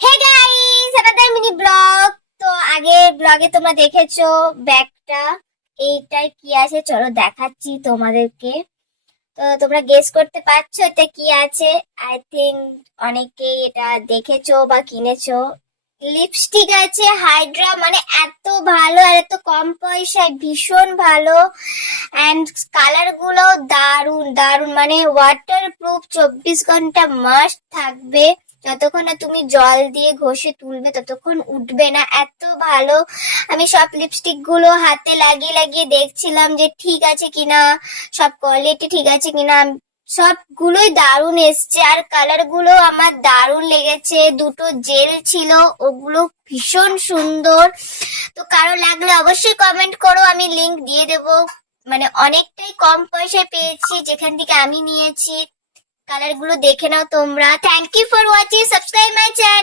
Hey guys, এটা mini blog. তো আগের ব্লগে তোমরা দেখেছো ব্যাগটা, এইটার কি আছে চলো দেখাচ্ছি তোমাদেরকে। তো তোমরা গেস করতে পারছো এটা কি আছে? আই থিঙ্ক অনেকেই এটা দেখেছো বা কিনেছো। লিপস্টিক আছে হাইড্রা, মানে এত ভালো আর এত কম পয়সায় ভীষণ ভালো। অ্যান্ড কালার গুলো দারুন দারুন, মানে ওয়াটার প্রুফ, 24 ঘন্টা মাস্ট থাকবে। যতক্ষণ না তুমি জল দিয়ে ঘষে তুলবে ততক্ষণ উঠবে না, এত ভালো। আমি সব লিপস্টিক গুলো হাতে লাগিয়ে লাগিয়ে দেখছিলাম যে ঠিক আছে কিনা, সব কোয়ালিটি ঠিক আছে কিনা। সবগুলোই দারুণ এসছে আর কালার গুলো আমার দারুণ লেগেছে। দুটো জেল ছিল, ওগুলো ভীষণ সুন্দর। তো কারো লাগলে অবশ্যই কমেন্ট করো, আমি লিংক দিয়ে দেবো। মানে অনেকটাই কম পয়সায় পেয়েছি যেখান থেকে আমি নিয়েছি। কালার গুলো দেখে নাও তোমরা। Thank you for watching, subscribe my channel.